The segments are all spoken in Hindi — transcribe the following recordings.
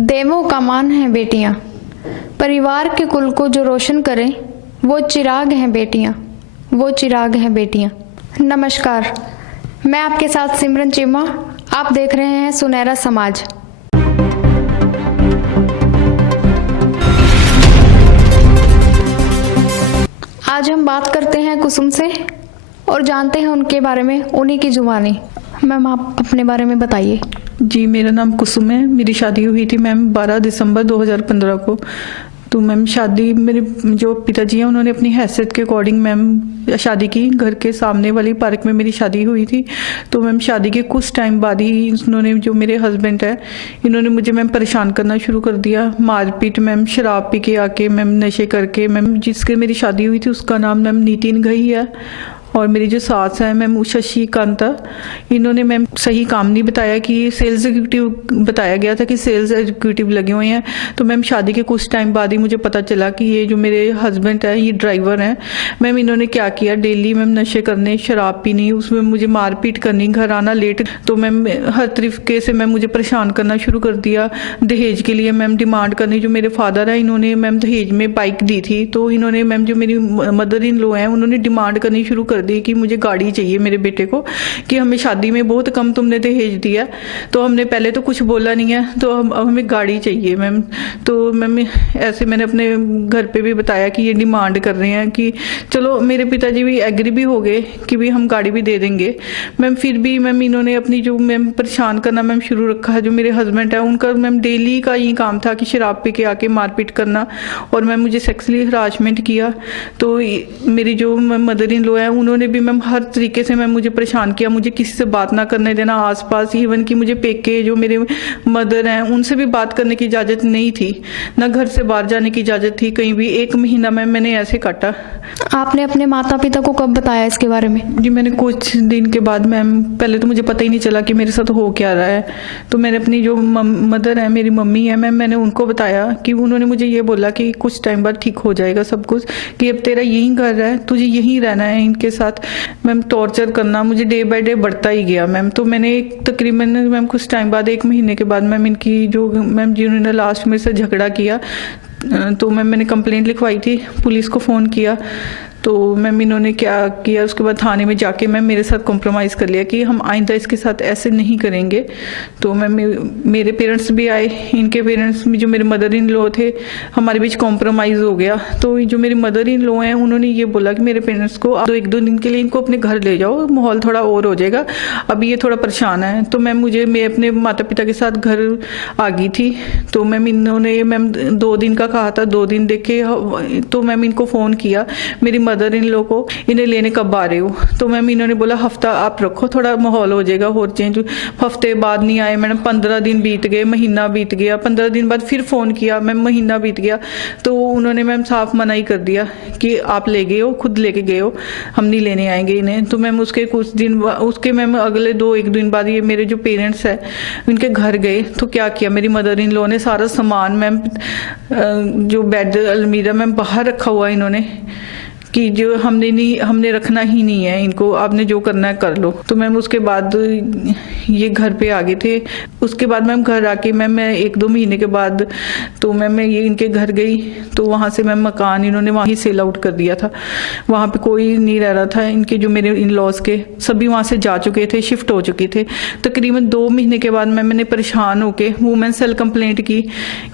देवों का मान है बेटियां, परिवार के कुल को जो रोशन करें, वो चिराग हैं बेटियां, वो चिराग हैं बेटियां। नमस्कार, मैं आपके साथ सिमरन चीमा। आप देख रहे हैं सुनहरा समाज। आज हम बात करते हैं कुसुम से और जानते हैं उनके बारे में, उन्हीं की जुबानी। मैम, आप अपने बारे में बताइए। जी, मेरा नाम कुसुम है। मेरी शादी हुई थी मैम 12 दिसंबर 2015 को। तो मैम शादी, मेरे जो पिताजी हैं उन्होंने अपनी हैसियत के अकॉर्डिंग मैम शादी की। घर के सामने वाली पार्क में मेरी शादी हुई थी। तो मैम शादी के कुछ टाइम बाद ही उन्होंने, जो मेरे हस्बैंड है, इन्होंने मुझे मैम परेशान करना शुरू कर दिया। मारपीट मैम, शराब पी के आके मैम, नशे करके मैम। जिसके मेरी शादी हुई थी उसका नाम मैम नितिन घई है और मेरी जो सास है मैम उषा कांता। इन्होंने मैम सही काम नहीं बताया कि सेल्स एग्जीक्यूटिव बताया गया था कि सेल्स एग्जीक्यूटिव लगे हुए हैं। तो मैम शादी के कुछ टाइम बाद ही मुझे पता चला कि ये जो मेरे हस्बैंड है ये ड्राइवर हैं। मैम इन्होंने क्या किया, डेली मैम नशे करने, शराब पीनी, उसमें मुझे मारपीट करनी, घर आना लेट। तो मैम हर तरीके से मैम मुझे परेशान करना शुरू कर दिया। दहेज के लिए मैम डिमांड करनी। जो मेरे फादर है इन्होंने मैम दहेज में बाइक दी थी। तो इन्होंने मैम, जो मेरी मदर इन लॉ हैं, उन्होंने डिमांड करनी शुरू कर दी कि मुझे गाड़ी चाहिए मेरे बेटे को, कि हमें शादी में बहुत कम तुमने दहेज दिया। तो हमने पहले तो कुछ बोला नहीं है, तो अब हमें गाड़ी चाहिए मैम। तो मैम ऐसे मैंने अपने घर पे भी बताया कि ये डिमांड कर रहे हैं, कि चलो मेरे पिताजी भी एग्री भी हो गए कि भी हम गाड़ी भी दे देंगे मैम। फिर भी मैम इन्होंने अपनी जो मैम परेशान करना मैम शुरू रखा। जो मेरे हस्बैंड है उनका मैम डेली का ये काम था कि शराब पी के आके मारपीट करना और मैम मुझे सेक्सुअली हरासमेंट किया। तो मेरी जो मदर इन लॉ है उन्होंने भी मैम हर तरीके से मैम मुझे परेशान किया। मुझे किसी से बात ना करने देना आसपास, इवन कि मुझे पेके जो मेरे मदर हैं उनसे भी बात करने की इजाज़त नहीं थी, ना घर से बाहर जाने की इजाज़त थी कहीं भी। 1 महीना मैम मैंने ऐसे काटा। आपने अपने माता पिता को कब बताया इसके बारे में? जी, मैंने कुछ दिन के बाद मैम, पहले तो मुझे पता ही नहीं चला कि मेरे साथ हो क्या रहा है। तो मैंने अपनी जो मदर है, मेरी मम्मी है मैम, मैंने उनको बताया कि उन्होंने मुझे ये बोला कि कुछ टाइम बाद ठीक हो जाएगा सब कुछ, कि अब तेरा यही घर है, तुझे यहीं रहना है इनके साथ। मैम टॉर्चर करना मुझे डे बाय डे बढ़ता ही गया मैम। तो मैंने तकरीबन मैम कुछ टाइम बाद, 1 महीने के बाद मैम, इनकी जो मैम जिन्होंने लास्ट मेरे से झगड़ा किया, तो मैंने कंप्लेंट लिखवाई थी, पुलिस को फ़ोन किया। तो मैम इन्होंने क्या किया, उसके बाद थाने में जाके मैम मेरे साथ कॉम्प्रोमाइज़ कर लिया कि हम आइंदा इसके साथ ऐसे नहीं करेंगे। तो मैम मेरे पेरेंट्स भी आए, इनके पेरेंट्स भी, जो मेरे मदर इन लॉ थे, हमारे बीच कॉम्प्रोमाइज़ हो गया। तो जो मेरी मदर इन लॉ हैं उन्होंने ये बोला कि मेरे पेरेंट्स को 1-2 दिन के लिए इनको अपने घर ले जाओ, माहौल थोड़ा और हो जाएगा, अभी ये थोड़ा परेशान है। तो मैम मैं अपने माता पिता के साथ घर आ गई थी। तो मैम इन्होंने मैम 2 दिन का कहा था, 2 दिन देखे। तो मैम इनको फ़ोन किया मेरी मदर इन लोग को, इन्हें लेने कब आ रहे हो? तो मैम इन्होंने बोला हफ्ता आप रखो, थोड़ा माहौल हो जाएगा और चेंज। हफ्ते बाद नहीं आए मैडम, 15 दिन बीत गए, महीना बीत गया। 15 दिन बाद फिर फ़ोन किया मैम, महीना बीत गया। तो उन्होंने मैम साफ मना ही कर दिया कि आप ले गए हो, खुद लेके गए हो, हम नहीं लेने आएंगे इन्हें। तो मैम उसके कुछ दिन उसके मैम अगले 1 दिन बाद ये मेरे जो पेरेंट्स हैं उनके घर गए। तो क्या किया, मेरी मदर इन लॉ ने सारा सामान मैम, जो बेड अलमीरा मैम बाहर रखा हुआ इन्होंने, कि जो हमने रखना ही नहीं है इनको, आपने जो करना है कर लो। तो मैम उसके बाद ये घर पे आ गए थे। उसके बाद मैम घर आके मैम मैं 1-2 महीने के बाद, तो मैम मैं ये इनके घर गई। तो वहाँ से मैम मकान इन्होंने वहीं सेल आउट कर दिया था, वहाँ पे कोई नहीं रह रहा था। इनके जो मेरे इन लॉज के सभी वहाँ से जा चुके थे, शिफ्ट हो चुके थे। तकरीबन 2 महीने के बाद मैंने परेशान होकर वुमेन सेल कंप्लेंट की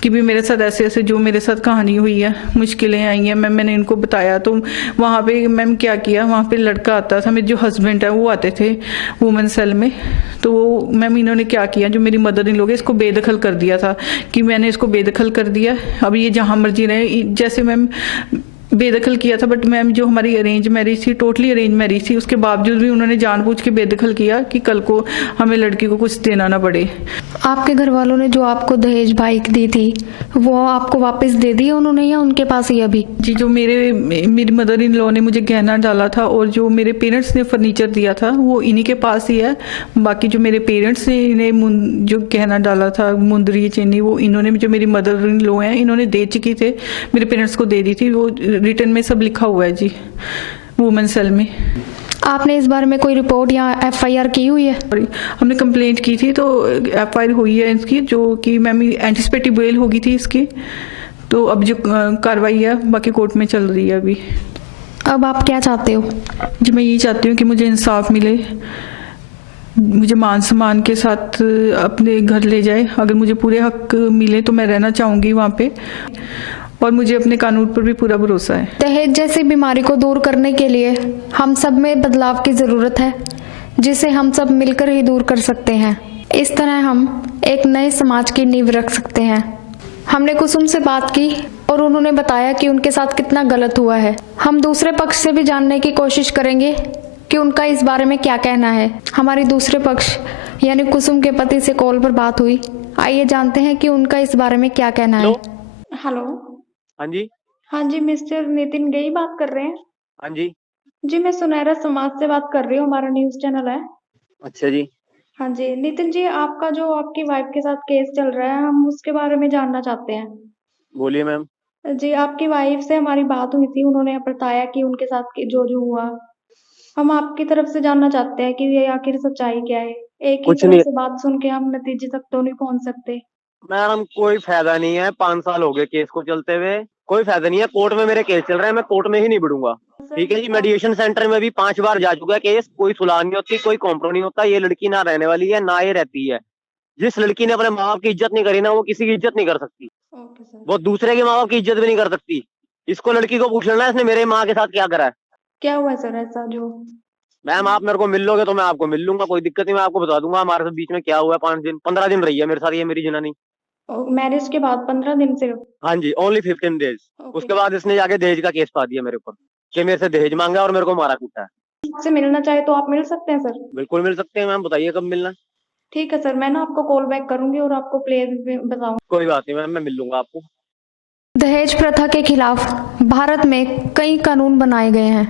कि भी मेरे साथ ऐसे ऐसे जो मेरे साथ कहानी हुई है, मुश्किलें आई हैं मैम, मैंने इनको बताया। तो वहाँ पे मैम क्या किया, वहाँ पे लड़का आता था, मेरे जो हस्बैंड है वो आते थे वुमेन सेल में। तो मैम इन्होंने क्या किया, जो मेरी मदर इन लोग इसको बेदखल कर दिया था, कि मैंने इसको बेदखल कर दिया, अब ये जहाँ मर्जी रहे। जैसे मैम बेदखल किया था, बट मैम जो हमारी अरेंज मैरिज थी, टोटली अरेंज मैरिज थी, उसके बावजूद भी उन्होंने जानबूझ के बेदखल किया कि कल को हमें लड़की को कुछ देना ना पड़े। आपके घर वालों ने जो आपको दहेज बाइक दी थी वो आपको वापस दे दी उन्होंने, या उनके पास ही अभी? जी, जो मेरी मदर इन लॉ ने मुझे गहना डाला था और जो मेरे पेरेंट्स ने फर्नीचर दिया था वो इन्हीं के पास ही है। बाकी जो मेरे पेरेंट्स ने इन्हें जो गहना डाला था, मुंदरी चेनी, वो इन्होंने, जो मेरी मदर इन लॉ हैं, इन्होंने दे चुकी थे, मेरे पेरेंट्स को दे दी थी। वो रिटर्न में सब लिखा हुआ है जी, वुमेन सेल में। आपने इस बारे में कोई रिपोर्ट या एफआईआर की हुई है? और हमने कंप्लेंट की थी तो एफआईआर हुई है इसकी, जो कि मैम एंटिसिपेटरी बेल होगी थी इसकी। तो अब जो कार्रवाई है बाकी कोर्ट में चल रही है अभी। अब आप क्या चाहते हो? जी मैं यही चाहती हूँ कि मुझे इंसाफ मिले, मुझे मान सम्मान के साथ अपने घर ले जाए। अगर मुझे पूरे हक मिले तो मैं रहना चाहूँगी वहाँ पे, और मुझे अपने कानून पर भी पूरा भरोसा है। दहेज जैसी बीमारी को दूर करने के लिए हम सब में बदलाव की ज़रूरत है, जिसे हम सब मिलकर ही दूर कर सकते हैं। इस तरह हम एक नए समाज की नींव रख सकते हैं। हमने कुसुम से बात की और उन्होंने बताया कि उनके साथ कितना गलत हुआ है। हम दूसरे पक्ष से भी जानने की कोशिश करेंगे कि उनका इस बारे में क्या कहना है। हमारी दूसरे पक्ष यानी कुसुम के पति से कॉल पर बात हुई। आइए जानते हैं कि उनका इस बारे में क्या कहना है। हेलो। हाँ जी। हाँ जी, मिस्टर नितिन गेई बात कर रहे हैं? हाँ जी। जी, मैं सुनहरा समाज से बात कर रही हूँ, हमारा न्यूज़ चैनल है। अच्छा जी। हाँ जी, नितिन जी, आपका जो आपकी वाइफ के साथ केस चल रहा है, हम उसके बारे में जानना चाहते हैं। बोलिए मैम। जी, आपकी वाइफ से हमारी बात हुई थी, उन्होंने बताया कि उनके साथ जो हुआ, हम आपकी तरफ से जानना चाहते हैं कि ये आखिर सच्चाई क्या है। एक ही कुछ तरफ नहीं से बात सुन के हम नतीजे तक तो नहीं पहुंच सकते। मैम, कोई फायदा नहीं है, 5 साल हो गए केस को चलते हुए, कोई फायदा नहीं है। कोर्ट में मेरे केस चल रहे हैं, मैं कोर्ट में ही नहीं बढ़ूंगा। ठीक है जी। मेडिएशन सेंटर में भी 5 बार जा चुका है केस, कोई सुलह नहीं होती, कोई कॉम्प्रो नहीं होता। ये लड़की ना रहने वाली है ना ये रहती है। जिस लड़की ने अपने माँ बाप की इज्जत नहीं करी ना, वो किसी की इज्जत नहीं कर सकती। Okay sir. वो दूसरे के माँ बाप की इज्जत भी नहीं कर सकती। इसको लड़की को पूछ लेना इसने मेरे माँ के साथ क्या करा है। क्या हुआ सर ऐसा जो? मैम आप मेरे को मिल लोगे तो मैं आपको मिल लूंगा, कोई दिक्कत नहीं। मैं आपको बता दूंगा हमारे बीच में क्या हुआ है। 5 दिन 15 दिन रही है मेरे साथ ये मेरी जनानी। मैरिज के बाद 15 दिन से? हाँ जी, ओनली 15 डेज। ओके। उसके बाद इसने जाके दहेज का केस पा दिया मेरे ऊपर कि मेरे से दहेज मांगा और मेरे को मारा कूटा है। से मिलना चाहे तो आप मिल सकते हैं सर? बिल्कुल मिल सकते हैं मैम, बताइए कब मिलना है। ठीक है सर, मैं ना आपको कॉल बैक करूंगी और आपको प्लेस बताऊंगी। कोई बात नहीं मैम, मैं मिल लूंगा आपको। दहेज प्रथा के खिलाफ भारत में कई कानून बनाए गए हैं,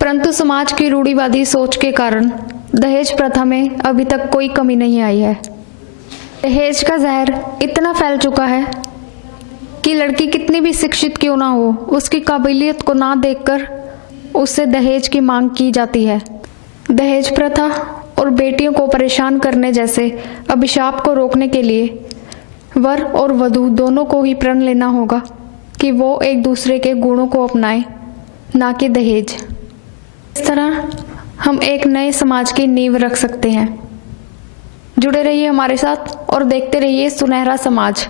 परंतु समाज की रूढ़िवादी सोच के कारण दहेज प्रथा में अभी तक कोई कमी नहीं आई है। दहेज का जहर इतना फैल चुका है कि लड़की कितनी भी शिक्षित क्यों ना हो, उसकी काबिलियत को ना देखकर उससे दहेज की मांग की जाती है। दहेज प्रथा और बेटियों को परेशान करने जैसे अभिशाप को रोकने के लिए वर और वधू दोनों को ही प्रण लेना होगा कि वो एक दूसरे के गुणों को अपनाएं, ना कि दहेज। इस तरह हम एक नए समाज की नींव रख सकते हैं। जुड़े रहिए हमारे साथ और देखते रहिए सुनहरा समाज।